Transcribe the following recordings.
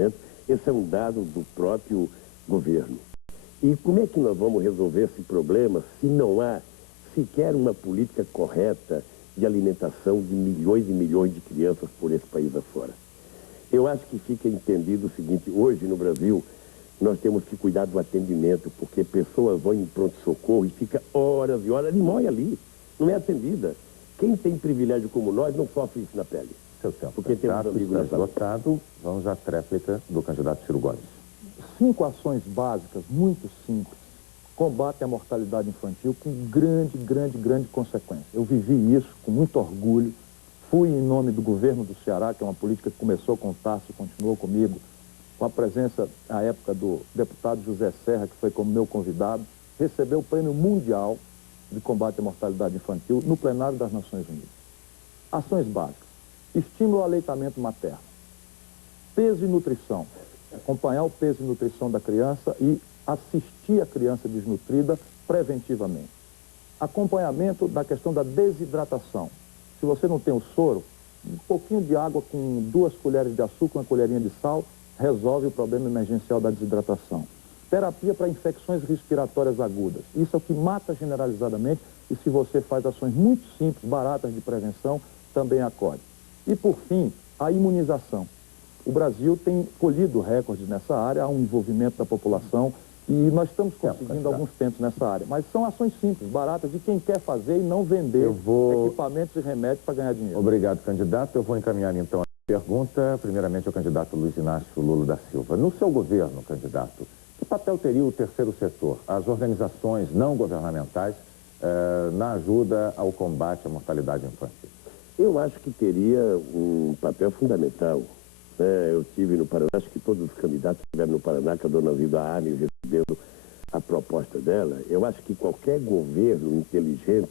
desmatamento. Esse é um dado do próprio governo. E como é que nós vamos resolver esse problema se não há sequer uma política correta de alimentação de milhões e milhões de crianças por esse país afora? Eu acho que fica entendido o seguinte: hoje no Brasil nós temos que cuidar do atendimento, porque pessoas vão em pronto-socorro e fica horas e horas e morre ali, não é atendida. Quem tem privilégio como nós não sofre isso na pele. Seu tempo, Porque temos amigos está esgotado. Vamos à tréplica do candidato Ciro Gomes. 5 ações básicas, muito simples. Combate à mortalidade infantil com grande consequência. Eu vivi isso com muito orgulho. Fui em nome do governo do Ceará, que é uma política que começou com o Tarso e continuou comigo, com a presença, à época, do deputado José Serra, que foi como meu convidado, recebeu o Prêmio Mundial de Combate à Mortalidade Infantil no plenário das Nações Unidas. Ações básicas: estímulo ao aleitamento materno, peso e nutrição, acompanhar o peso e nutrição da criança e assistir a criança desnutrida preventivamente. Acompanhamento da questão da desidratação. Se você não tem o soro, um pouquinho de água com 2 colheres de açúcar, uma colherinha de sal, resolve o problema emergencial da desidratação. Terapia para infecções respiratórias agudas. Isso é o que mata generalizadamente, e se você faz ações muito simples, baratas de prevenção, também acode. E por fim, a imunização. O Brasil tem colhido recordes nessa área, há um envolvimento da população e nós estamos conseguindo alguns tempos nessa área. Mas são ações simples, baratas, de quem quer fazer e não vender equipamentos e remédios para ganhar dinheiro. Obrigado, candidato. Eu vou encaminhar então a pergunta, primeiramente ao candidato Luiz Inácio Lula da Silva. No seu governo, candidato, que papel teria o terceiro setor, as organizações não governamentais, na ajuda ao combate à mortalidade infantil? Eu acho que teria um papel fundamental. Eu tive no Paraná, acho que todos os candidatos que estiveram no Paraná, que a dona Zilda Arnes recebendo a proposta dela. Eu acho que qualquer governo inteligente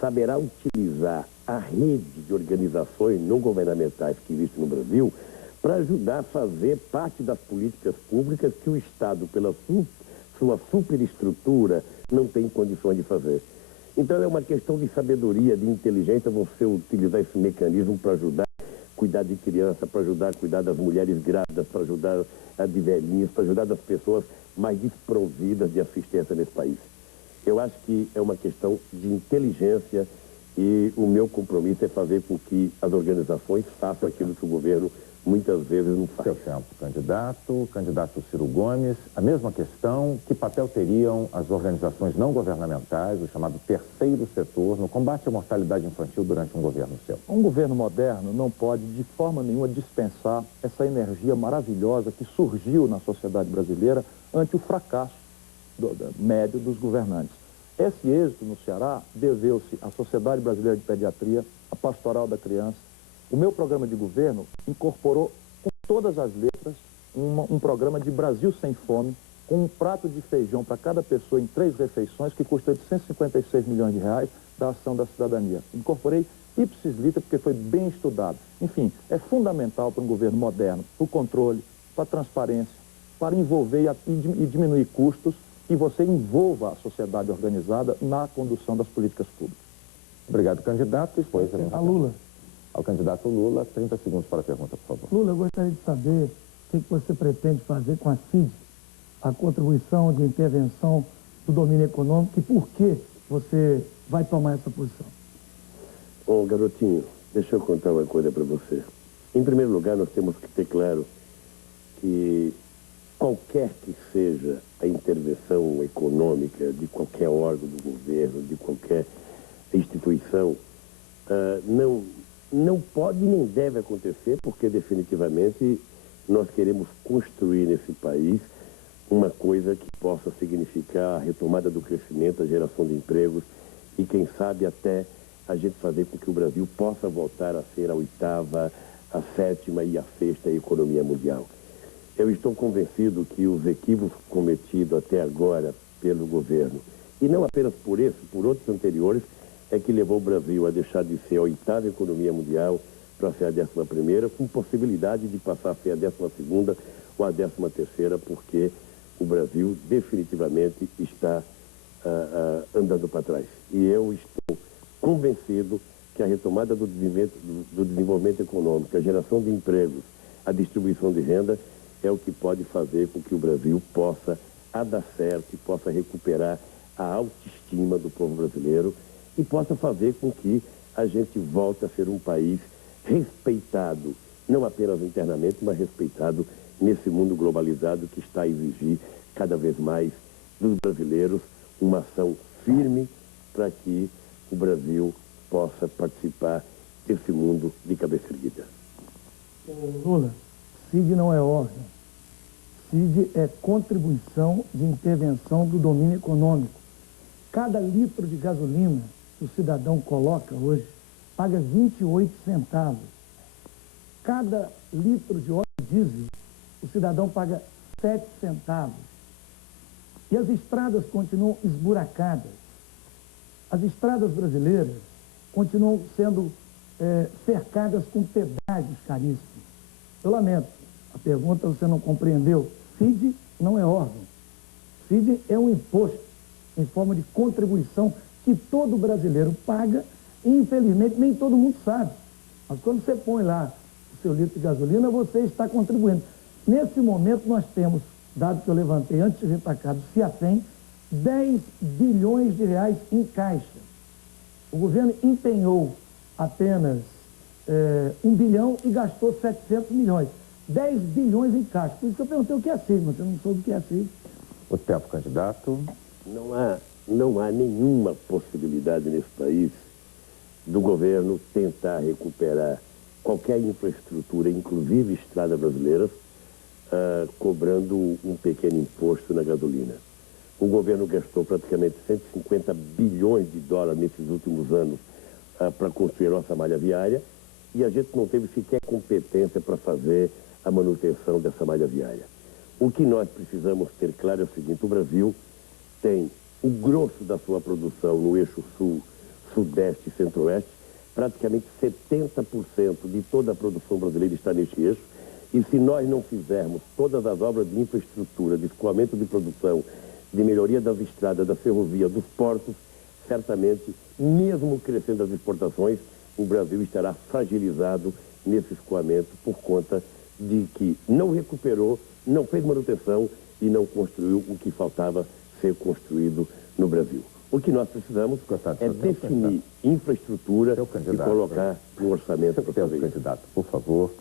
saberá utilizar a rede de organizações não governamentais que existe no Brasil para ajudar a fazer parte das políticas públicas que o Estado, pela sua superestrutura, não tem condições de fazer. Então é uma questão de sabedoria, de inteligência, você utilizar esse mecanismo para ajudar a cuidar de criança, para ajudar a cuidar das mulheres grávidas, para ajudar de velhinhos, para ajudar das pessoas mais desprovidas de assistência nesse país. Eu acho que é uma questão de inteligência e o meu compromisso é fazer com que as organizações façam aquilo que o governo muitas vezes não faz. Seu tempo, candidato. Candidato Ciro Gomes, a mesma questão: que papel teriam as organizações não governamentais, o chamado terceiro setor, no combate à mortalidade infantil durante um governo seu? Um governo moderno não pode, de forma nenhuma, dispensar essa energia maravilhosa que surgiu na sociedade brasileira ante o fracasso médio dos governantes. Esse êxito no Ceará deveu-se à Sociedade Brasileira de Pediatria, à Pastoral da Criança. O meu programa de governo incorporou com todas as letras um programa de Brasil Sem Fome, com um prato de feijão para cada pessoa em 3 refeições, que custa 856 milhões de reais, da Ação da Cidadania. Incorporei ipsis liter porque foi bem estudado. Enfim, é fundamental para um governo moderno, para o controle, para a transparência, para envolver e diminuir custos, que você envolva a sociedade organizada na condução das políticas públicas. Obrigado, candidato. Depois a Lula. Ao candidato Lula, 30 segundos para a pergunta, por favor. Lula, eu gostaria de saber o que você pretende fazer com a CID, a contribuição de intervenção do domínio econômico, e por que você vai tomar essa posição? Ô, garotinho, deixa eu contar uma coisa para você. Em primeiro lugar, nós temos que ter claro que qualquer que seja a intervenção econômica de qualquer órgão do governo, de qualquer instituição, não pode nem deve acontecer, porque definitivamente nós queremos construir nesse país uma coisa que possa significar a retomada do crescimento, a geração de empregos e, quem sabe, até a gente fazer com que o Brasil possa voltar a ser a 8ª, a 7ª e a 6ª economia mundial. Eu estou convencido que os equívocos cometidos até agora pelo governo, e não apenas por esse, por outros anteriores, é que levou o Brasil a deixar de ser a 8ª economia mundial para ser a 11ª, com possibilidade de passar a ser a 12ª ou a 13ª, porque o Brasil definitivamente está andando para trás. E eu estou convencido que a retomada do desenvolvimento econômico, a geração de empregos, a distribuição de renda é o que pode fazer com que o Brasil possa dar certo e possa recuperar a autoestima do povo brasileiro e possa fazer com que a gente volte a ser um país respeitado, não apenas internamente, mas respeitado nesse mundo globalizado que está a exigir cada vez mais dos brasileiros uma ação firme para que o Brasil possa participar desse mundo de cabeça erguida. Lula, CID não é órgão. CID é contribuição de intervenção do domínio econômico. Cada litro de gasolina que o cidadão coloca hoje paga 28 centavos. Cada litro de óleo diesel, o cidadão paga 7 centavos. E as estradas continuam esburacadas. As estradas brasileiras continuam sendo cercadas com pedágios caríssimos. Eu lamento, a pergunta você não compreendeu. CID não é órgão. CID é um imposto em forma de contribuição que todo brasileiro paga e, infelizmente, nem todo mundo sabe. Mas quando você põe lá o seu litro de gasolina, você está contribuindo. Nesse momento, nós temos, dado que eu levantei antes de vir para cá, do CIAFEM, 10 bilhões de reais em caixa. O governo empenhou apenas 1 bilhão e gastou 700 milhões. 10 bilhões em caixa. Por isso que eu perguntei o que é CID, mas você não soube o que é CID. O tempo, candidato. Não há nenhuma possibilidade nesse país do governo tentar recuperar qualquer infraestrutura, inclusive estradas brasileiras, cobrando um pequeno imposto na gasolina. O governo gastou praticamente 150 bilhões de dólares nesses últimos anos para construir a nossa malha viária e a gente não teve sequer competência para fazer a manutenção dessa malha viária. O que nós precisamos ter claro é o seguinte: o Brasil tem o grosso da sua produção no eixo sul, sudeste e centro-oeste, praticamente 70% de toda a produção brasileira está neste eixo, e se nós não fizermos todas as obras de infraestrutura, de escoamento de produção, de melhoria das estradas, da ferrovia, dos portos, certamente, mesmo crescendo as exportações, o Brasil estará fragilizado nesse escoamento por conta de que não recuperou, não fez manutenção e não construiu o que faltava ser construído no Brasil. O que nós precisamos é definir infraestrutura e colocar no orçamento para fazer isso. Candidato, por favor,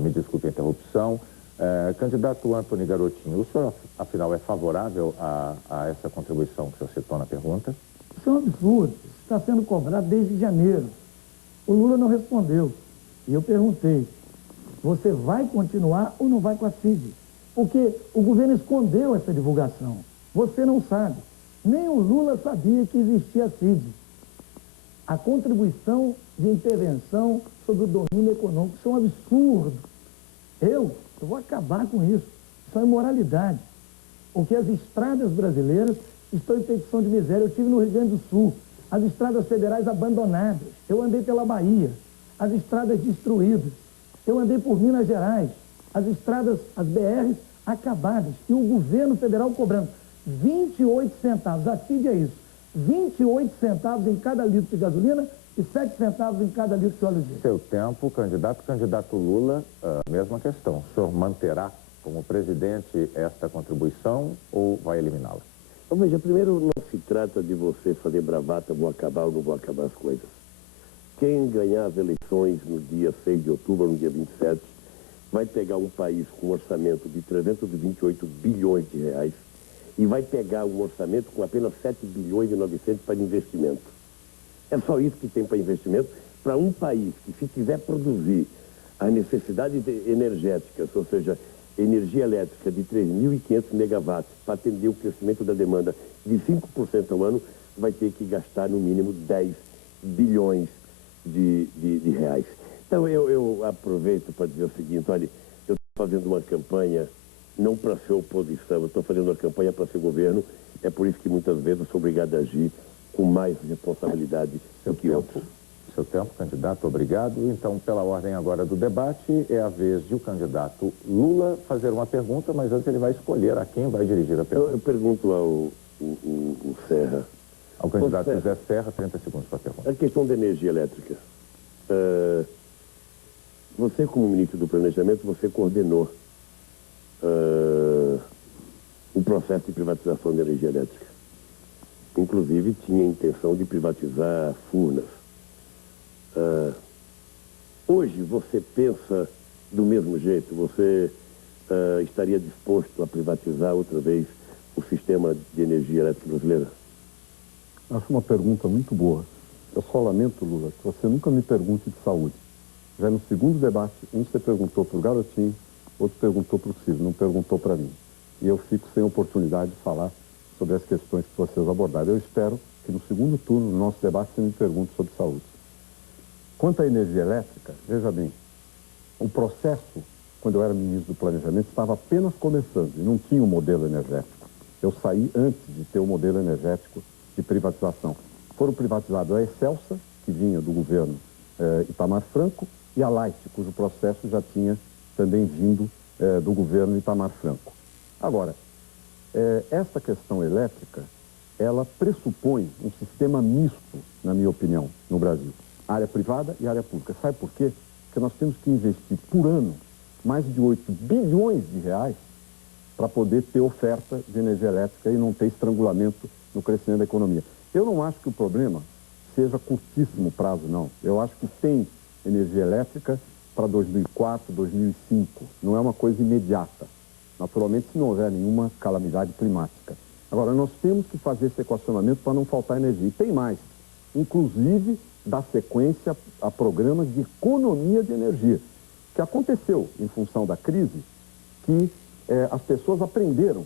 me desculpe a interrupção. Candidato Antony Garotinho, o senhor, afinal, é favorável a essa contribuição que o senhor citou na pergunta? Isso é um absurdo. Isso está sendo cobrado desde janeiro. O Lula não respondeu. E eu perguntei, você vai continuar ou não vai com a CID? Porque o governo escondeu essa divulgação. Você não sabe. Nem o Lula sabia que existia a CID. A contribuição de intervenção sobre o domínio econômico, isso é um absurdo. Eu vou acabar com isso. Isso é imoralidade. Porque as estradas brasileiras estão em petição de miséria. Eu estive no Rio Grande do Sul. As estradas federais abandonadas. Eu andei pela Bahia. As estradas destruídas. Eu andei por Minas Gerais. As estradas, as BRs acabadas. E o governo federal cobrando 28 centavos. A CID é isso. 28 centavos em cada litro de gasolina e 7 centavos em cada litro de óleo diesel. Seu tempo, candidato Lula, a mesma questão. O senhor manterá como presidente esta contribuição ou vai eliminá-la? Então, veja, primeiro não se trata de você fazer bravata, vou acabar ou não vou acabar as coisas. Quem ganhar as eleições no dia 6 de outubro, no dia 27, vai pegar um país com um orçamento de 328 bilhões de reais e vai pegar um orçamento com apenas 7 bilhões e 900 para investimento. É só isso que tem para investimento para um país que, se quiser produzir as necessidades energéticas, ou seja, energia elétrica de 3.500 megawatts para atender o crescimento da demanda de 5% ao ano, vai ter que gastar no mínimo 10 bilhões de reais. Então eu aproveito para dizer o seguinte: olha, eu estou fazendo uma campanha não para ser oposição, eu estou fazendo uma campanha para ser governo, é por isso que muitas vezes eu sou obrigado a agir com mais responsabilidade do que outros. Seu tempo, candidato, obrigado. Então, pela ordem agora do debate, é a vez de o candidato Lula fazer uma pergunta, mas antes ele vai escolher a quem vai dirigir a pergunta. Eu pergunto ao Serra. Ao candidato José Serra, 30 segundos para a pergunta. A questão da energia elétrica. Você, como ministro do Planejamento, você coordenou processo de privatização da energia elétrica. Inclusive, tinha a intenção de privatizar Furnas. Hoje, você pensa do mesmo jeito? Você estaria disposto a privatizar outra vez o sistema de energia elétrica brasileira? Acho uma pergunta muito boa. Eu só lamento, Lula, que você nunca me pergunte de saúde. Já no segundo debate, um você perguntou para o Garotinho, outro perguntou para o Ciro, não perguntou para mim. E eu fico sem oportunidade de falar sobre as questões que vocês abordaram. Eu espero que no segundo turno, no nosso debate, você me pergunte sobre saúde. Quanto à energia elétrica, veja bem, o processo, quando eu era ministro do Planejamento, estava apenas começando e não tinha um modelo energético. Eu saí antes de ter o modelo energético de privatização. Foram privatizados a Excelsa, que vinha do governo Itamar Franco, e a Light, cujo processo já tinha também vindo do governo Itamar Franco. Agora, essa questão elétrica, ela pressupõe um sistema misto, na minha opinião, no Brasil. Área privada e área pública. Sabe por quê? Porque nós temos que investir por ano mais de 8 bilhões de reais para poder ter oferta de energia elétrica e não ter estrangulamento no crescimento da economia. Eu não acho que o problema seja curtíssimo prazo, não. Eu acho que tem energia elétrica para 2004, 2005. Não é uma coisa imediata. Naturalmente, se não houver nenhuma calamidade climática. Agora, nós temos que fazer esse equacionamento para não faltar energia. E tem mais. Inclusive, dar sequência a programas de economia de energia. Que aconteceu em função da crise, que as pessoas aprenderam,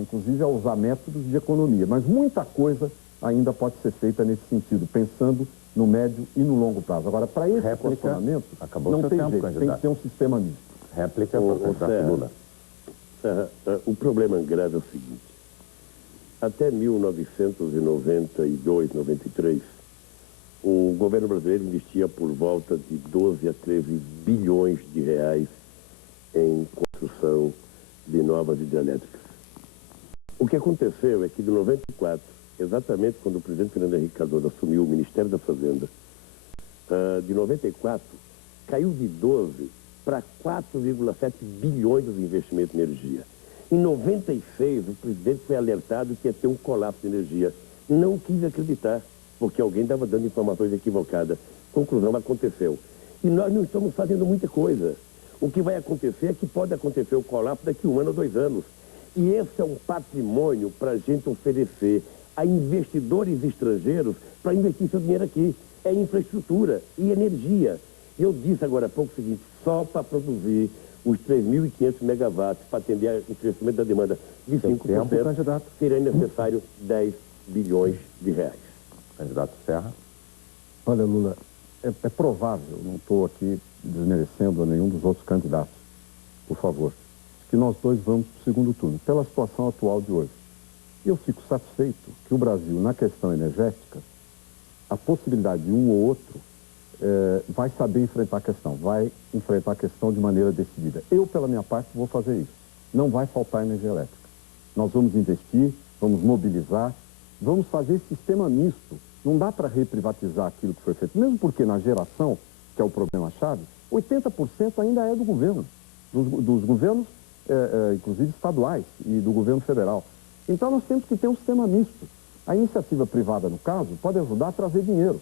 inclusive, a usar métodos de economia. Mas muita coisa ainda pode ser feita nesse sentido, pensando no médio e no longo prazo. Agora, para esse equacionamento, não tem jeito, candidato. tem que ter um sistema misto. Réplica para o candidato Lula. Serra, o problema grave é o seguinte. Até 1992, 93, o governo brasileiro investia por volta de 12 a 13 bilhões de reais em construção de novas hidrelétricas. O que aconteceu é que de 94, exatamente quando o presidente Fernando Henrique Cardoso assumiu o Ministério da Fazenda, de 94, caiu de 12 para 4,7 bilhões dos investimentos em energia. Em 96, o presidente foi alertado que ia ter um colapso de energia. Não quis acreditar, porque alguém estava dando informações equivocadas. Conclusão, aconteceu. E nós não estamos fazendo muita coisa. O que vai acontecer é que pode acontecer o colapso daqui a 1 ano ou 2 anos. E esse é um patrimônio para a gente oferecer a investidores estrangeiros para investir seu dinheiro aqui. É infraestrutura e energia. Eu disse agora há pouco o seguinte, só para produzir os 3.500 megawatts para atender o crescimento da demanda de 5%, seria necessário 10 bilhões de reais. Candidato Serra. Olha, Lula, é provável, não estou aqui desmerecendo a nenhum dos outros candidatos, por favor, que nós dois vamos para o segundo turno, pela situação atual de hoje. E eu fico satisfeito que o Brasil, na questão energética, a possibilidade de um ou outro vai saber enfrentar a questão, vai enfrentar a questão de maneira decidida. Eu, pela minha parte, vou fazer isso. Não vai faltar energia elétrica. Nós vamos investir, vamos mobilizar, vamos fazer sistema misto. Não dá para reprivatizar aquilo que foi feito, mesmo porque na geração, que é o problema-chave, 80% ainda é do governo, dos governos, inclusive estaduais, e do governo federal. Então nós temos que ter um sistema misto. A iniciativa privada, no caso, pode ajudar a trazer dinheiro.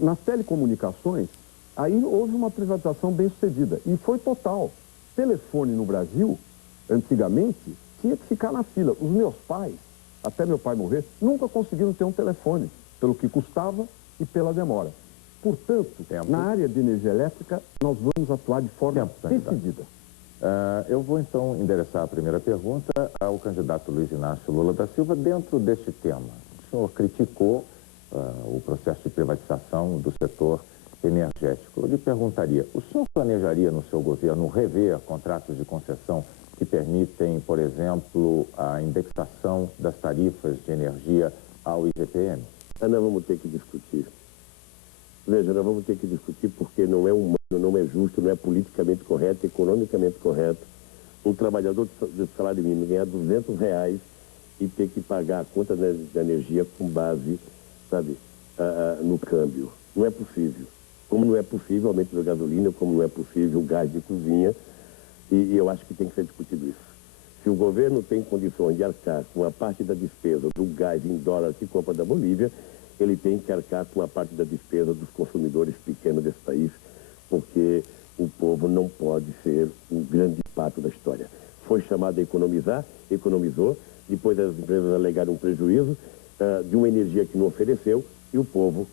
Nas telecomunicações, aí houve uma privatização bem sucedida, e foi total. Telefone no Brasil, antigamente, tinha que ficar na fila. Os meus pais, até meu pai morrer, nunca conseguiram ter um telefone, pelo que custava e pela demora. Portanto, na área de energia elétrica, nós vamos atuar de forma decidida. Eu vou, então, endereçar a primeira pergunta ao candidato Luiz Inácio Lula da Silva dentro deste tema. O senhor criticou o processo de privatização do setor energético. Eu lhe perguntaria, o senhor planejaria no seu governo rever contratos de concessão que permitem, por exemplo, a indexação das tarifas de energia ao IGPM? Nós vamos ter que discutir. Veja, nós vamos ter que discutir porque não é humano, não é justo, não é politicamente correto, economicamente correto, um trabalhador de salário mínimo ganhar R$200 e ter que pagar a conta da energia com base, sabe, no câmbio. Não é possível. Como não é possível o aumento da gasolina, como não é possível o gás de cozinha, e eu acho que tem que ser discutido isso. Se o governo governo tem condições de arcar com a parte da despesa do gás em dólar que compra da Bolívia, ele tem que arcar com a parte da despesa dos consumidores pequenos desse país, porque o povo não pode ser um grande pato da história. Foi chamado a economizar, economizou, depois as empresas alegaram um prejuízo de uma energia que não ofereceu e o povo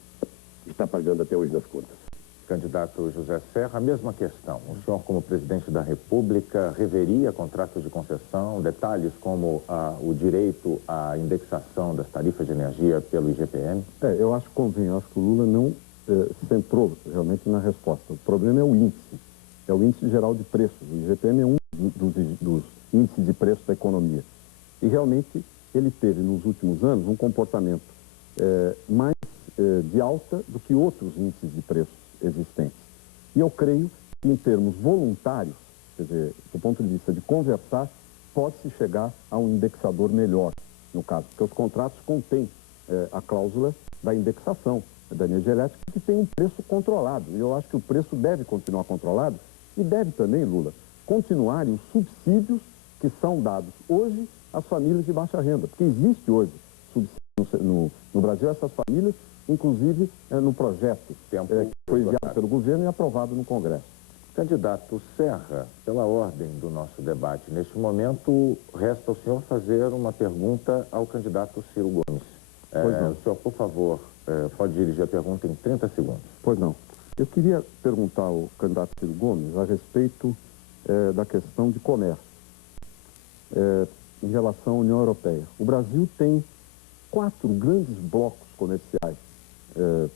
está pagando até hoje nas contas. Candidato José Serra, a mesma questão. O senhor, como presidente da República, reveria contratos de concessão, detalhes como o direito à indexação das tarifas de energia pelo IGPM? Eu acho que convém. Eu acho que o Lula não centrou realmente na resposta. O problema é o índice geral de preços. O IGPM é um dos índices de preço da economia. E realmente ele teve nos últimos anos um comportamento mais de alta do que outros índices de preços existentes. E eu creio que em termos voluntários, quer dizer, do ponto de vista de conversar, pode-se chegar a um indexador melhor, no caso, porque os contratos contêm a cláusula da indexação da energia elétrica, que tem um preço controlado. E eu acho que o preço deve continuar controlado e deve também, Lula, continuarem os subsídios que são dados hoje às famílias de baixa renda, porque existe hoje subsídio no Brasil, essas famílias, inclusive no projeto que foi enviado pelo governo e aprovado no Congresso. Candidato Serra, pela ordem do nosso debate, neste momento, resta ao senhor fazer uma pergunta ao candidato Ciro Gomes. O senhor, por favor, pode dirigir a pergunta em 30 segundos. Pois não. Eu queria perguntar ao candidato Ciro Gomes a respeito da questão de comércio em relação à União Europeia. O Brasil tem 4 grandes blocos comerciais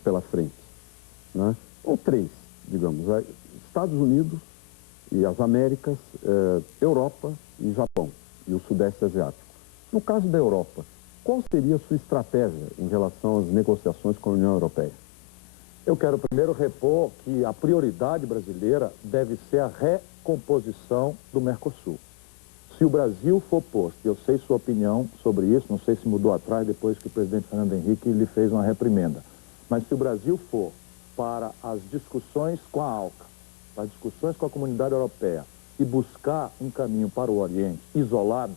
pela frente, né? Ou 3, digamos, Estados Unidos e as Américas, Europa e Japão e o Sudeste Asiático. No caso da Europa, qual seria a sua estratégia em relação às negociações com a União Europeia? Eu quero primeiro repor que a prioridade brasileira deve ser a recomposição do Mercosul. Se o Brasil for posto, eu sei sua opinião sobre isso, não sei se mudou atrás depois que o presidente Fernando Henrique lhe fez uma reprimenda, mas se o Brasil for para as discussões com a ALCA, as discussões com a comunidade europeia e buscar um caminho para o Oriente isolado,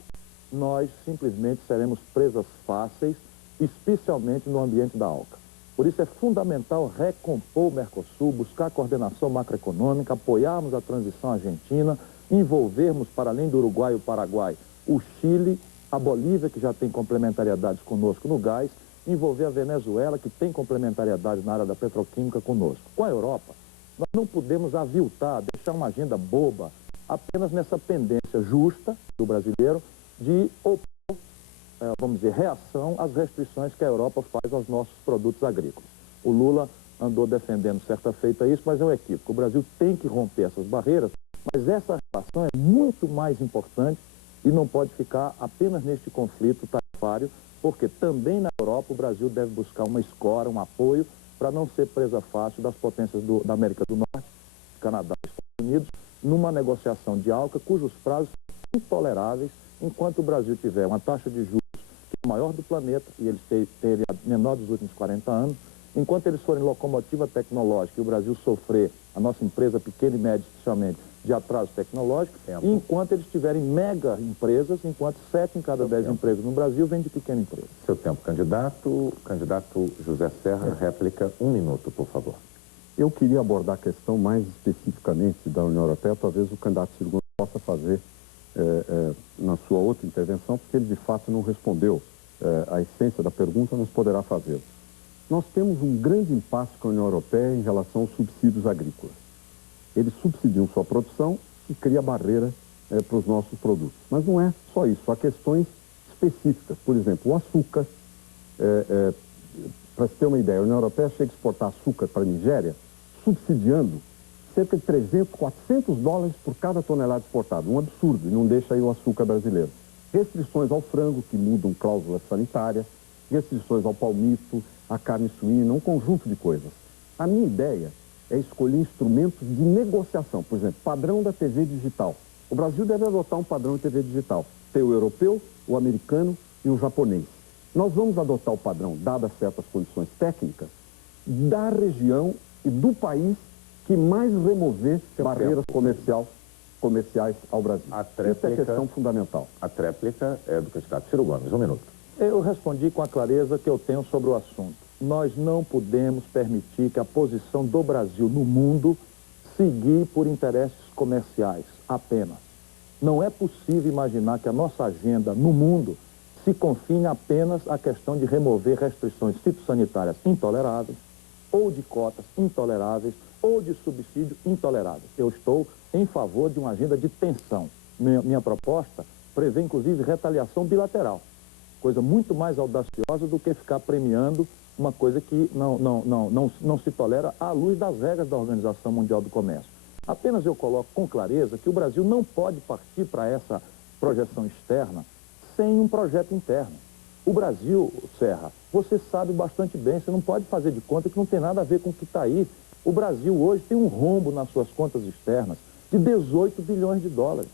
nós simplesmente seremos presas fáceis, especialmente no ambiente da ALCA. Por isso é fundamental recompor o Mercosul, buscar coordenação macroeconômica, apoiarmos a transição argentina, envolvermos, para além do Uruguai e o Paraguai, o Chile, a Bolívia, que já tem complementariedades conosco no gás, envolver a Venezuela, que tem complementariedade na área da petroquímica conosco. Com a Europa, nós não podemos aviltar, deixar uma agenda boba, apenas nessa pendência justa do brasileiro de opor, vamos dizer, reação às restrições que a Europa faz aos nossos produtos agrícolas. O Lula andou defendendo certa feita isso, mas é um equívoco. O Brasil tem que romper essas barreiras, mas essa relação é muito mais importante e não pode ficar apenas neste conflito tarifário, porque também na Europa o Brasil deve buscar uma escora, um apoio, para não ser presa fácil das potências da América do Norte, Canadá e Estados Unidos, numa negociação de ALCA cujos prazos são intoleráveis, enquanto o Brasil tiver uma taxa de juros que é a maior do planeta, e eles terem a menor dos últimos 40 anos, enquanto eles forem locomotiva tecnológica e o Brasil sofrer, a nossa empresa pequena e média especialmente, de atraso tecnológico, e enquanto eles tiverem mega empresas, enquanto 7 em cada 10 empregos no Brasil vêm de pequena empresa. Seu tempo, candidato. Candidato José Serra, réplica, 1 minuto, por favor. Eu queria abordar a questão mais especificamente da União Europeia, talvez o candidato Ciro Gomes possa fazer na sua outra intervenção, porque ele de fato não respondeu a essência da pergunta, mas poderá fazê-lo. Nós temos um grande impasse com a União Europeia em relação aos subsídios agrícolas. Eles subsidiam sua produção e cria barreira para os nossos produtos. Mas não é só isso, há questões específicas. Por exemplo, o açúcar, para se ter uma ideia, a União Europeia chega a exportar açúcar para a Nigéria, subsidiando cerca de 300, 400 dólares por cada tonelada exportada. Um absurdo, e não deixa aí o açúcar brasileiro. Restrições ao frango, que mudam cláusulas sanitárias, restrições ao palmito, à carne suína, um conjunto de coisas. A minha ideia é escolher instrumentos de negociação. Por exemplo, padrão da TV digital. O Brasil deve adotar um padrão de TV digital. Tem o europeu, o americano e o japonês. Nós vamos adotar o padrão, dadas certas condições técnicas, da região e do país que mais remover barreiras comerciais comerciais ao Brasil. Isso é questão fundamental. A tréplica é do candidato Ciro Gomes. Um minuto. Eu respondi com a clareza que eu tenho sobre o assunto. Nós não podemos permitir que a posição do Brasil no mundo seguir por interesses comerciais apenas. Não é possível imaginar que a nossa agenda no mundo se confine apenas à questão de remover restrições fitossanitárias intoleráveis, ou de cotas intoleráveis, ou de subsídio intoleráveis. Eu estou em favor de uma agenda de tensão. Minha proposta prevê, inclusive, retaliação bilateral. Coisa muito mais audaciosa do que ficar premiando uma coisa que não se tolera à luz das regras da Organização Mundial do Comércio. Apenas eu coloco com clareza que o Brasil não pode partir para essa projeção externa sem um projeto interno. O Brasil, Serra, você sabe bastante bem, você não pode fazer de conta que não tem nada a ver com o que está aí. O Brasil hoje tem um rombo nas suas contas externas de 18 bilhões de dólares.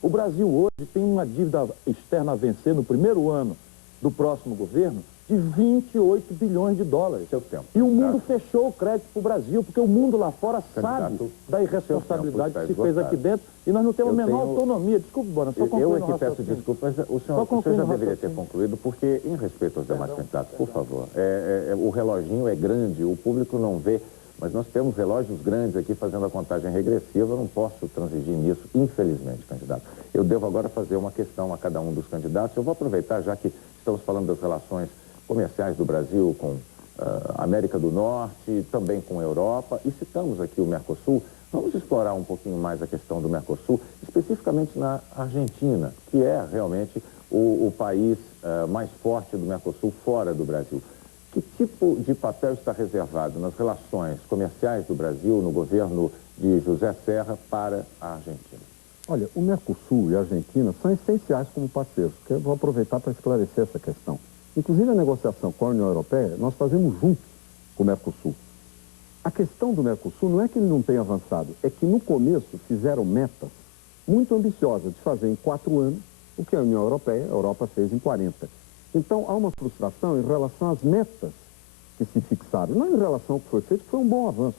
O Brasil hoje tem uma dívida externa a vencer no primeiro ano do próximo governo de 28 bilhões de dólares. Seu tempo. E o mundo fechou o crédito para o Brasil, porque o mundo lá fora sabe da irresponsabilidade que se fez aqui dentro e nós não temos a menor autonomia. Desculpe, Bona, só concluindo. Eu é que peço desculpas, mas o senhor já deveria ter concluído, porque em respeito aos demais candidatos, por favor, o reloginho é grande, o público não vê, mas nós temos relógios grandes aqui fazendo a contagem regressiva, eu não posso transigir nisso, infelizmente, candidato. Eu devo agora fazer uma questão a cada um dos candidatos. Eu vou aproveitar, já que estamos falando das relações comerciais do Brasil com a América do Norte, também com a Europa, e citamos aqui o Mercosul. Vamos explorar um pouquinho mais a questão do Mercosul, especificamente na Argentina, que é realmente o país mais forte do Mercosul fora do Brasil. Que tipo de papel está reservado nas relações comerciais do Brasil, no governo de José Serra, para a Argentina? Olha, o Mercosul e a Argentina são essenciais como parceiros, que eu vou aproveitar para esclarecer essa questão. Inclusive a negociação com a União Europeia, nós fazemos juntos com o Mercosul. A questão do Mercosul não é que ele não tenha avançado, é que no começo fizeram metas muito ambiciosas de fazer em 4 anos o que a União Europeia, a Europa fez em 40. Então há uma frustração em relação às metas que se fixaram, não em relação ao que foi feito, que foi um bom avanço.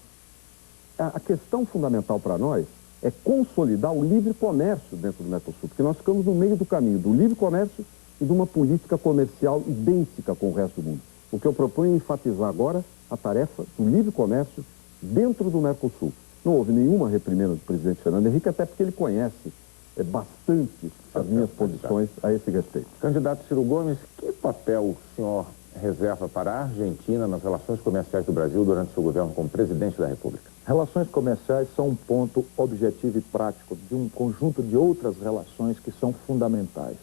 A questão fundamental para nós é consolidar o livre comércio dentro do Mercosul, porque nós ficamos no meio do caminho do livre comércio e de uma política comercial idêntica com o resto do mundo. O que eu proponho é enfatizar agora a tarefa do livre comércio dentro do Mercosul. Não houve nenhuma reprimenda do presidente Fernando Henrique, até porque ele conhece bastante as minhas posições a esse respeito. Candidato Ciro Gomes, que papel o senhor reserva para a Argentina nas relações comerciais do Brasil durante o seu governo como presidente da República? Relações comerciais são um ponto objetivo e prático de um conjunto de outras relações que são fundamentais.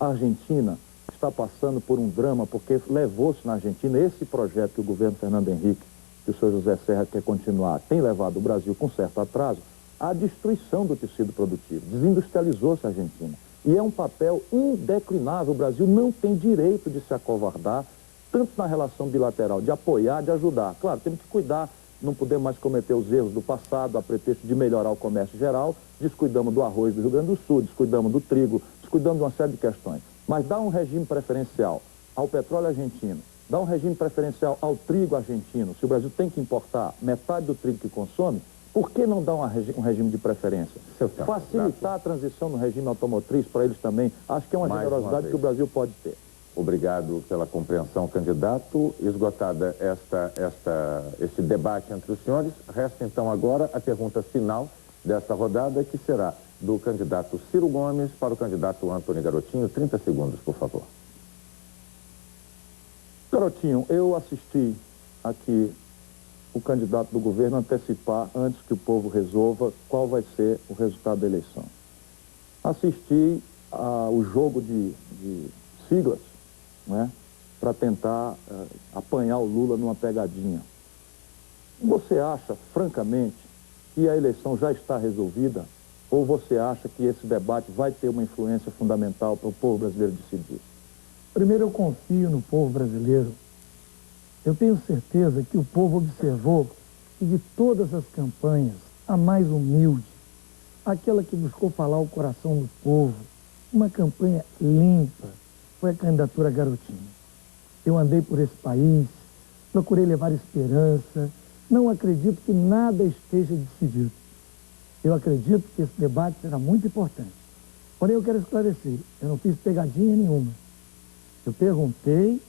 A Argentina está passando por um drama porque levou-se na Argentina esse projeto que o governo Fernando Henrique, que o senhor José Serra quer continuar, tem levado o Brasil com certo atraso à destruição do tecido produtivo. Desindustrializou-se a Argentina. E é um papel indeclinável. O Brasil não tem direito de se acovardar, tanto na relação bilateral, de apoiar, de ajudar. Claro, temos que cuidar, não podemos mais cometer os erros do passado a pretexto de melhorar o comércio geral. Descuidamos do arroz do Rio Grande do Sul, descuidamos do trigo, descuidamos de uma série de questões. Mas dá um regime preferencial ao petróleo argentino, dá um regime preferencial ao trigo argentino. Se o Brasil tem que importar metade do trigo que consome, por que não dar um regime de preferência? Facilitar a transição no regime automotriz para eles também, acho que é uma generosidade que o Brasil pode ter. Obrigado pela compreensão, candidato. Esgotada este debate entre os senhores, resta então agora a pergunta final desta rodada, que será do candidato Ciro Gomes para o candidato Antony Garotinho. 30 segundos, por favor. Garotinho, eu assisti aqui o candidato do governo antecipar, antes que o povo resolva, qual vai ser o resultado da eleição. Assisti ao jogo de siglas, né, para tentar apanhar o Lula numa pegadinha. Você acha, francamente, que a eleição já está resolvida? Ou você acha que esse debate vai ter uma influência fundamental para o povo brasileiro decidir? Primeiro, eu confio no povo brasileiro. Eu tenho certeza que o povo observou que de todas as campanhas, a mais humilde, aquela que buscou falar o coração do povo, uma campanha limpa, foi a candidatura Garotinho. Eu andei por esse país, procurei levar esperança, não acredito que nada esteja decidido. Eu acredito que esse debate será muito importante. Porém, eu quero esclarecer, eu não fiz pegadinha nenhuma. Eu perguntei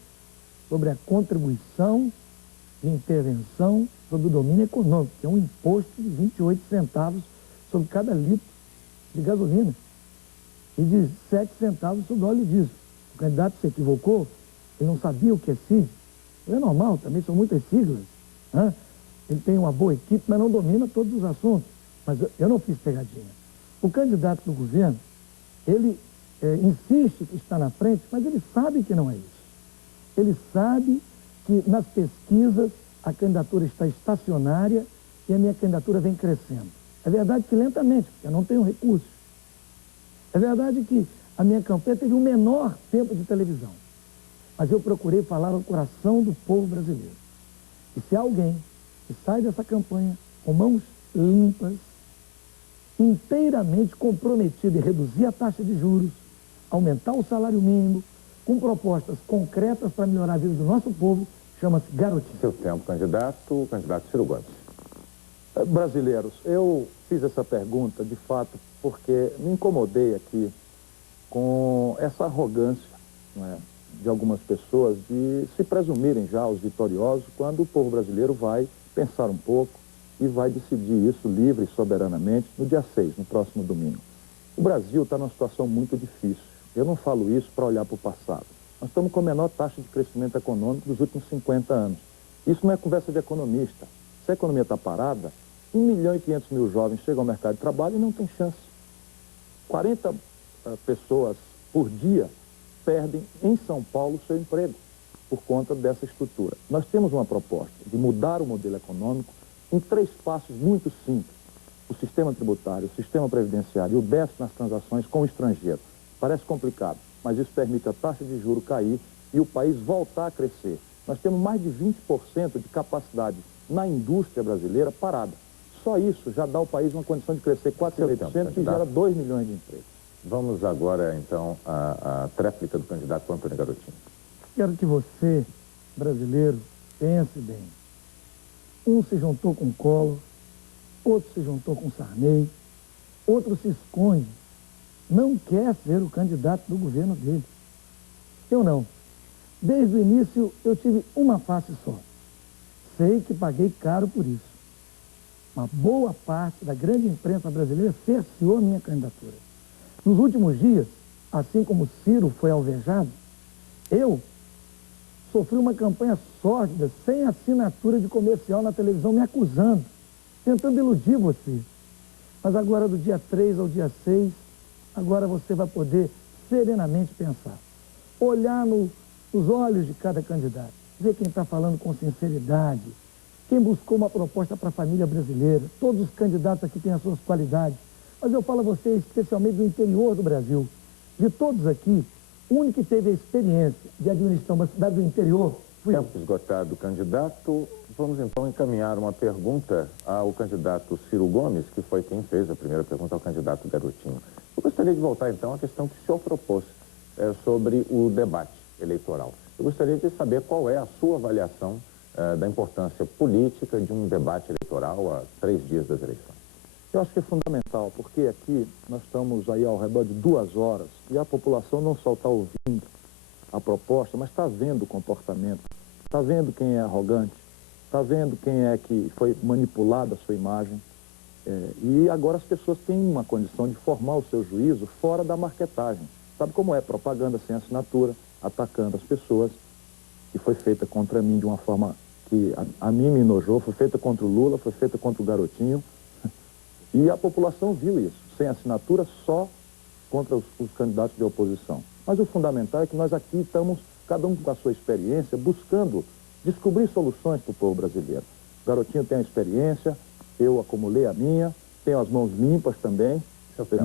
sobre a contribuição de intervenção sobre o domínio econômico, que é um imposto de 28 centavos sobre cada litro de gasolina e de 7 centavos sobre óleo diesel. O candidato se equivocou, ele não sabia o que é CID. É normal, também são muitas siglas. Né? Ele tem uma boa equipe, mas não domina todos os assuntos. Mas eu não fiz pegadinha. O candidato do governo, ele insiste que está na frente, mas ele sabe que não é isso. Ele sabe que nas pesquisas a candidatura está estacionária e a minha candidatura vem crescendo. É verdade que lentamente, porque eu não tenho recursos. É verdade que a minha campanha teve o menor tempo de televisão. Mas eu procurei falar ao coração do povo brasileiro. E se há alguém que sai dessa campanha com mãos limpas, inteiramente comprometido em reduzir a taxa de juros, aumentar o salário mínimo, com propostas concretas para melhorar a vida do nosso povo, chama-se Garotinho. Seu tempo, candidato. O candidato Ciro Gomes. Brasileiros, eu fiz essa pergunta, de fato, porque me incomodei aqui com essa arrogância, né, de algumas pessoas de se presumirem já os vitoriosos quando o povo brasileiro vai pensar um pouco e vai decidir isso livre e soberanamente no dia 6, no próximo domingo. O Brasil está numa situação muito difícil. Eu não falo isso para olhar para o passado. Nós estamos com a menor taxa de crescimento econômico dos últimos 50 anos. Isso não é conversa de economista. Se a economia está parada, 1.500.000 jovens chegam ao mercado de trabalho e não tem chance. 40 pessoas por dia perdem em São Paulo seu emprego por conta dessa estrutura. Nós temos uma proposta de mudar o modelo econômico em 3 passos muito simples. O sistema tributário, o sistema previdenciário e o déficit nas transações com o estrangeiro. Parece complicado, mas isso permite a taxa de juros cair e o país voltar a crescer. Nós temos mais de 20% de capacidade na indústria brasileira parada. Só isso já dá ao país uma condição de crescer 4,5% que gera 2 milhões de empregos. Vamos agora, então, à tréplica do candidato Antônio Garotinho. Quero que você, brasileiro, pense bem. Um se juntou com Collor, outro se juntou com Sarney, outro se esconde. Não quer ser o candidato do governo dele. Eu não. Desde o início eu tive uma face só. Sei que paguei caro por isso. Uma boa parte da grande imprensa brasileira cerceou a minha candidatura. Nos últimos dias, assim como Ciro foi alvejado, eu sofri uma campanha sórdida, sem assinatura de comercial na televisão, me acusando, tentando iludir você. Mas agora, do dia 3 ao dia 6, agora você vai poder serenamente pensar. Olhar nos olhos de cada candidato, ver quem está falando com sinceridade, quem buscou uma proposta para a família brasileira. Todos os candidatos aqui têm as suas qualidades. Mas eu falo a você especialmente do interior do Brasil. De todos aqui, o único que teve a experiência de administrar uma cidade do interior fui eu. Tempo esgotado, candidato. Vamos então encaminhar uma pergunta ao candidato Ciro Gomes, que foi quem fez a primeira pergunta ao candidato Garotinho. Eu gostaria de voltar então à questão que o senhor propôs sobre o debate eleitoral. Eu gostaria de saber qual é a sua avaliação da importância política de um debate eleitoral a 3 dias das eleições. Eu acho que é fundamental, porque aqui nós estamos aí ao redor de 2 horas e a população não só está ouvindo a proposta, mas está vendo o comportamento, está vendo quem é arrogante, está vendo quem é que foi manipulado a sua imagem. E agora as pessoas têm uma condição de formar o seu juízo fora da marquetagem. Sabe como é? Propaganda sem assinatura, atacando as pessoas, que foi feita contra mim de uma forma que a mim me enojou, foi feita contra o Lula, foi feita contra o Garotinho. E a população viu isso, sem assinatura, só contra os candidatos de oposição. Mas o fundamental é que nós aqui estamos, cada um com a sua experiência, buscando descobrir soluções para o povo brasileiro. O Garotinho tem a experiência, eu acumulei a minha, tenho as mãos limpas também.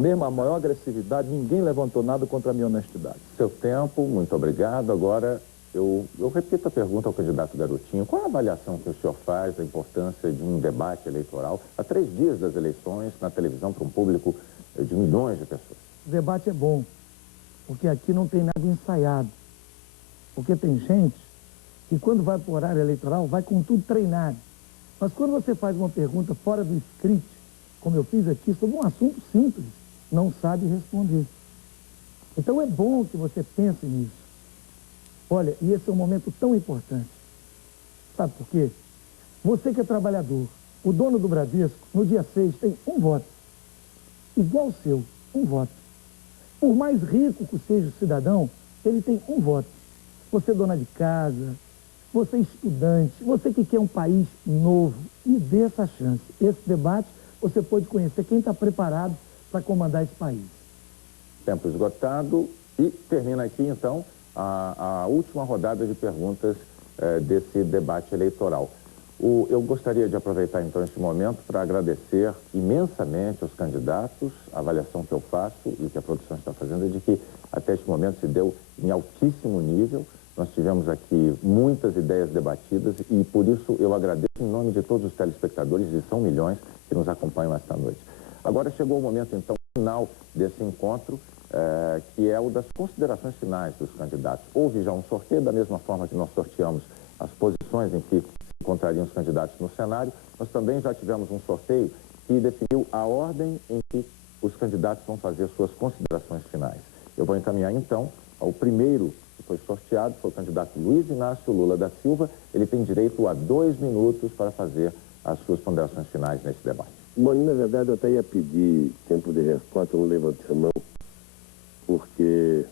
Mesmo a maior agressividade, ninguém levantou nada contra a minha honestidade. Seu tempo, muito obrigado. Agora, eu repito a pergunta ao candidato Garotinho. Qual é a avaliação que o senhor faz da importância de um debate eleitoral a 3 dias das eleições na televisão para um público de milhões de pessoas? O debate é bom, porque aqui não tem nada ensaiado. Porque tem gente que quando vai para o horário eleitoral vai com tudo treinado. Mas quando você faz uma pergunta fora do script, como eu fiz aqui, sobre um assunto simples, não sabe responder. Então é bom que você pense nisso. Olha, e esse é um momento tão importante. Sabe por quê? Você que é trabalhador, o dono do Bradesco, no dia 6 tem um voto. Igual o seu, um voto. Por mais rico que seja o cidadão, ele tem um voto. Você dona de casa, você estudante, você que quer um país novo, me dê essa chance. Esse debate, você pode conhecer quem está preparado para comandar esse país. Tempo esgotado e termina aqui, então, a última rodada de perguntas desse debate eleitoral. Eu gostaria de aproveitar, então, este momento para agradecer imensamente aos candidatos. A avaliação que eu faço e que a produção está fazendo é de que, até este momento, se deu em altíssimo nível. Nós tivemos aqui muitas ideias debatidas e, por isso, eu agradeço em nome de todos os telespectadores, e são milhões que nos acompanham esta noite. Agora chegou o momento, então, final desse encontro, que é o das considerações finais dos candidatos. Houve já um sorteio, da mesma forma que nós sorteamos as posições em que encontrariam os candidatos no cenário. Nós também já tivemos um sorteio que definiu a ordem em que os candidatos vão fazer suas considerações finais. Eu vou encaminhar, então, ao primeiro que foi sorteado, foi o candidato Luiz Inácio Lula da Silva. Ele tem direito a 2 minutos para fazer as suas ponderações finais nesse debate. Bom, na verdade, eu até ia pedir tempo de resposta, eu não levantei a mão, porque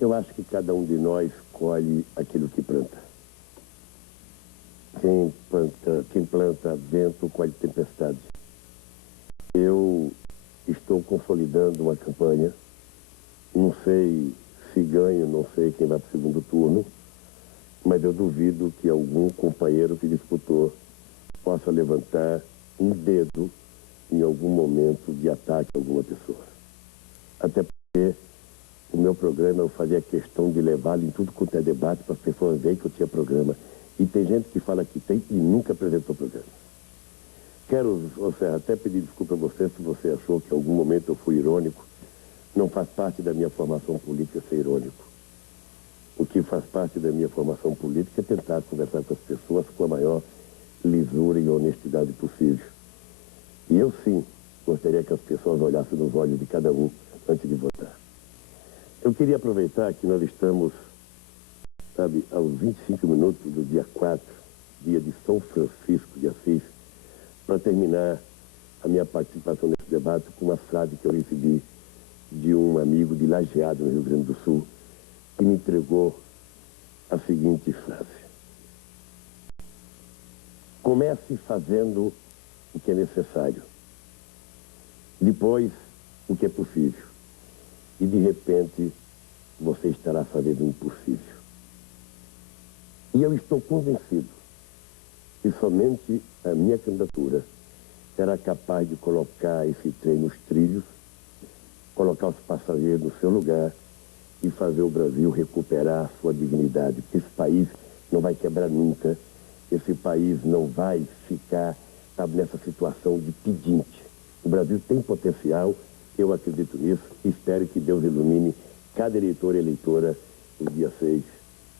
eu acho que cada um de nós colhe aquilo que planta. Quem planta vento colhe tempestade. Eu estou consolidando uma campanha, não sei se ganho, não sei quem vai para o segundo turno, mas eu duvido que algum companheiro que disputou possa levantar um dedo em algum momento de ataque a alguma pessoa. Até porque o meu programa eu fazia questão de levá-lo em tudo quanto é debate para as pessoas verem que eu tinha programa. E tem gente que fala que tem e nunca apresentou programa. Quero, Serra, até pedir desculpa a você se você achou que em algum momento eu fui irônico. Não faz parte da minha formação política ser irônico. O que faz parte da minha formação política é tentar conversar com as pessoas com a maior lisura e honestidade possível. E eu, sim, gostaria que as pessoas olhassem nos olhos de cada um antes de votar. Eu queria aproveitar que nós estamos, sabe, aos 25 minutos do dia 4, dia de São Francisco de Assis, para terminar a minha participação nesse debate com uma frase que eu recebi de um amigo de Lajeado, no Rio Grande do Sul, que me entregou a seguinte frase: comece fazendo o que é necessário, depois o que é possível, e de repente você estará fazendo o impossível. E eu estou convencido que somente a minha candidatura será capaz de colocar esse trem nos trilhos, colocar os passageiros no seu lugar e fazer o Brasil recuperar a sua dignidade. Porque esse país não vai quebrar nunca, esse país não vai ficar, sabe, nessa situação de pedinte. O Brasil tem potencial, eu acredito nisso, e espero que Deus ilumine cada eleitor e eleitora no dia 6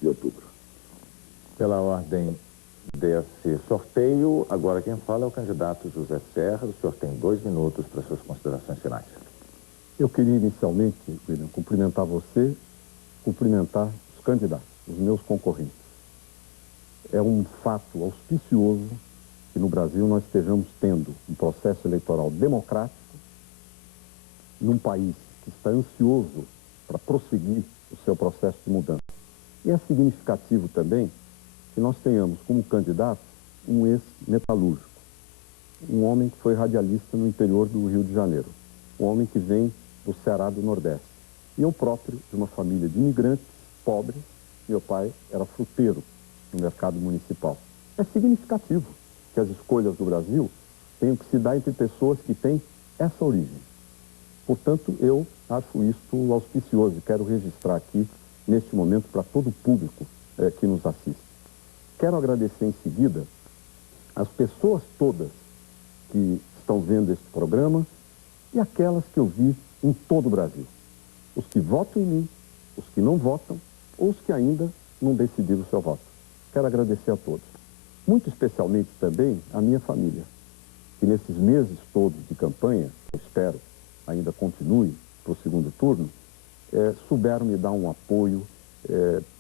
de outubro. Pela ordem desse sorteio, agora quem fala é o candidato José Serra. O senhor tem 2 minutos para suas considerações finais. Eu queria inicialmente, William, cumprimentar você, cumprimentar os candidatos, os meus concorrentes. É um fato auspicioso que no Brasil nós estejamos tendo um processo eleitoral democrático num país que está ansioso para prosseguir o seu processo de mudança. E é significativo também que nós tenhamos como candidato um ex-metalúrgico, um homem que foi radialista no interior do Rio de Janeiro, um homem que vem do Ceará do Nordeste. E eu próprio, de uma família de imigrantes, pobres, meu pai era fruteiro no mercado municipal. É significativo que as escolhas do Brasil tenham que se dar entre pessoas que têm essa origem. Portanto, eu acho isto auspicioso e quero registrar aqui, neste momento, para todo o público que nos assiste. Quero agradecer em seguida as pessoas todas que estão vendo este programa e aquelas que eu vi em todo o Brasil. Os que votam em mim, os que não votam, ou os que ainda não decidiram o seu voto. Quero agradecer a todos. Muito especialmente também a minha família. que nesses meses todos de campanha, eu espero ainda continue para o segundo turno, souberam me dar um apoio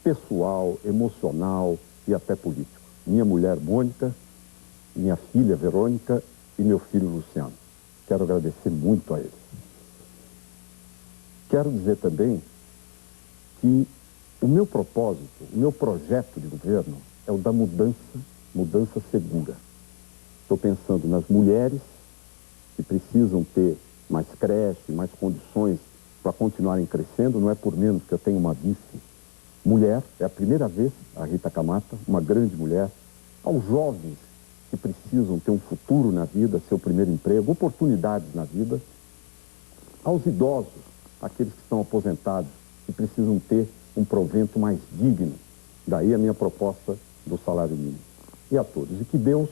pessoal, emocional e até político. Minha mulher Mônica, minha filha Verônica e meu filho Luciano. Quero agradecer muito a eles. Quero dizer também que o meu propósito, o meu projeto de governo é o da mudança segura. Estou pensando nas mulheres que precisam ter mais creche, mais condições para continuarem crescendo. Não é por menos que eu tenho uma vice-mulher, é a primeira vez, a Rita Camata, uma grande mulher. Aos jovens que precisam ter um futuro na vida, seu primeiro emprego, oportunidades na vida. Aos idosos, aqueles que estão aposentados, que precisam ter um provento mais digno. Daí a minha proposta do salário mínimo. E a todos. E que Deus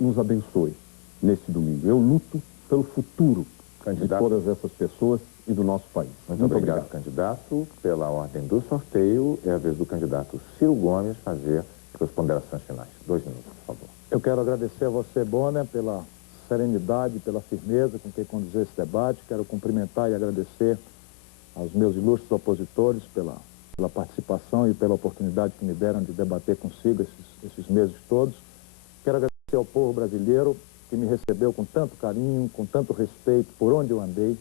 nos abençoe neste domingo. Eu luto pelo futuro de todas essas pessoas e do nosso país. Muito obrigado, candidato. Pela ordem do sorteio, é a vez do candidato Ciro Gomes fazer suas ponderações finais. 2 minutos, por favor. Eu quero agradecer a você, Bonner, pela serenidade, pela firmeza com que conduziu esse debate. Quero cumprimentar e agradecer aos meus ilustres opositores pela participação e pela oportunidade que me deram de debater consigo esses meses todos. Quero agradecer ao povo brasileiro que me recebeu com tanto carinho, com tanto respeito por onde eu andei.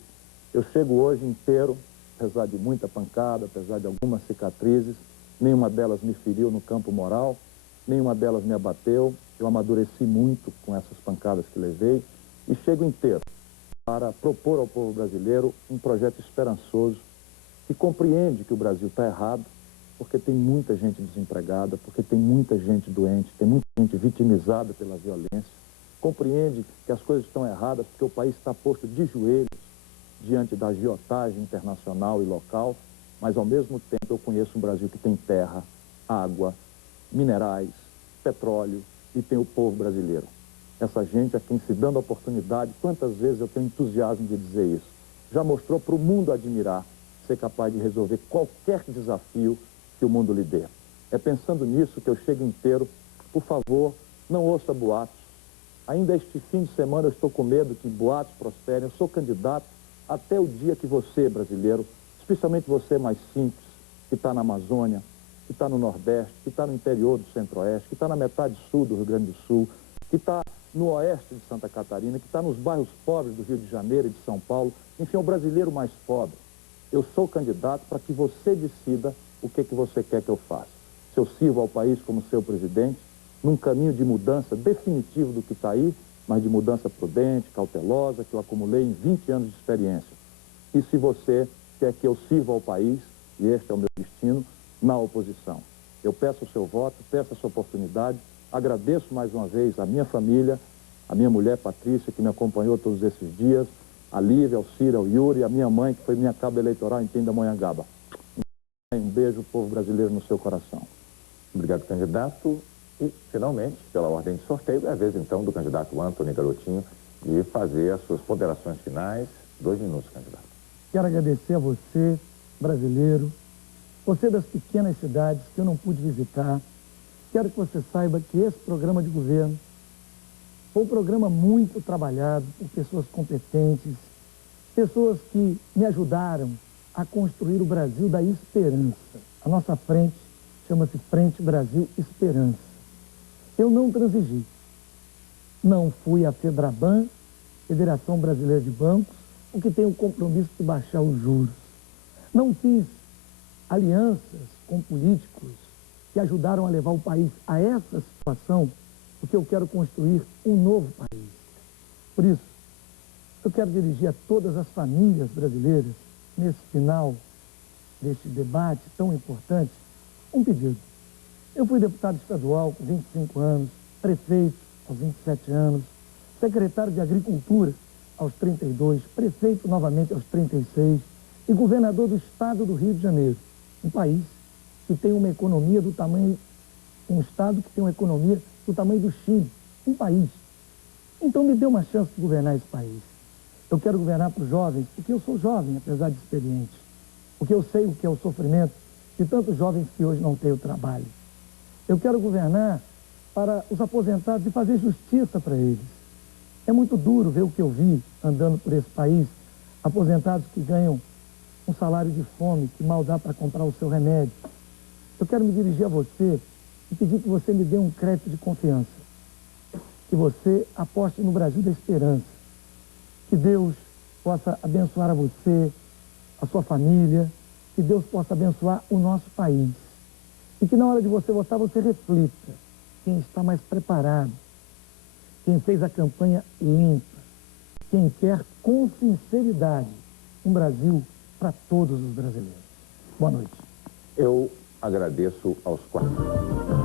Eu chego hoje inteiro, apesar de muita pancada, apesar de algumas cicatrizes, nenhuma delas me feriu no campo moral, nenhuma delas me abateu. Eu amadureci muito com essas pancadas que levei e chego inteiro para propor ao povo brasileiro um projeto esperançoso que compreende que o Brasil está errado, porque tem muita gente desempregada, porque tem muita gente doente, tem muita gente vitimizada pela violência. Compreende que as coisas estão erradas porque o país está posto de joelhos diante da agiotagem internacional e local, mas ao mesmo tempo eu conheço um Brasil que tem terra, água, minerais, petróleo e tem o povo brasileiro. Essa gente a quem se dando a oportunidade, quantas vezes eu tenho entusiasmo de dizer isso, já mostrou para o mundo admirar ser capaz de resolver qualquer desafio que o mundo lhe dê. É pensando nisso que eu chego inteiro. Por favor, não ouça boatos. Ainda este fim de semana eu estou com medo que boatos prosperem. Eu sou candidato até o dia que você, brasileiro, especialmente você mais simples, que está na Amazônia, que está no Nordeste, que está no interior do Centro-Oeste, que está na metade sul do Rio Grande do Sul, que está no oeste de Santa Catarina, que está nos bairros pobres do Rio de Janeiro e de São Paulo, enfim, é o brasileiro mais pobre. Eu sou candidato para que você decida o que você quer que eu faça. Se eu sirvo ao país como seu presidente, num caminho de mudança definitivo do que está aí, mas de mudança prudente, cautelosa, que eu acumulei em 20 anos de experiência. E se você quer que eu sirva ao país, e este é o meu destino, na oposição. Eu peço o seu voto, peço a sua oportunidade, agradeço mais uma vez a minha família, a minha mulher Patrícia, que me acompanhou todos esses dias, a Lívia, ao Ciro, ao Yuri, a minha mãe, que foi minha cabo eleitoral em Pindamonhangaba. Um beijo, povo brasileiro, no seu coração. Obrigado, candidato. E, finalmente, pela ordem de sorteio, é a vez, então, do candidato Antony Garotinho de fazer as suas ponderações finais. 2 minutos, candidato. Quero agradecer a você, brasileiro, você das pequenas cidades que eu não pude visitar. Quero que você saiba que esse programa de governo foi um programa muito trabalhado por pessoas competentes, pessoas que me ajudaram a construir o Brasil da esperança. A nossa frente chama-se Frente Brasil Esperança. Eu não transigi. Não fui à FEBRABAN, Federação Brasileira de Bancos, porque tem o compromisso de baixar os juros. Não fiz alianças com políticos que ajudaram a levar o país a essa situação, porque eu quero construir um novo país. Por isso, eu quero dirigir a todas as famílias brasileiras, nesse final deste debate tão importante, um pedido. Eu fui deputado estadual com 25 anos, prefeito aos 27 anos, secretário de Agricultura aos 32, prefeito novamente aos 36 e governador do estado do Rio de Janeiro, um país que tem uma economia do tamanho, um estado que tem uma economia do tamanho do Chile, um país. Então me dê uma chance de governar esse país. Eu quero governar para os jovens, porque eu sou jovem, apesar de experiente. Porque eu sei o que é o sofrimento de tantos jovens que hoje não têm o trabalho. Eu quero governar para os aposentados e fazer justiça para eles. É muito duro ver o que eu vi andando por esse país, aposentados que ganham um salário de fome, que mal dá para comprar o seu remédio. Eu quero me dirigir a você e pedir que você me dê um crédito de confiança, que você aposte no Brasil da esperança, que Deus possa abençoar a você, a sua família, que Deus possa abençoar o nosso país. E que na hora de você votar, você reflita quem está mais preparado, quem fez a campanha limpa, quem quer com sinceridade um Brasil para todos os brasileiros. Boa noite. Eu agradeço aos quatro.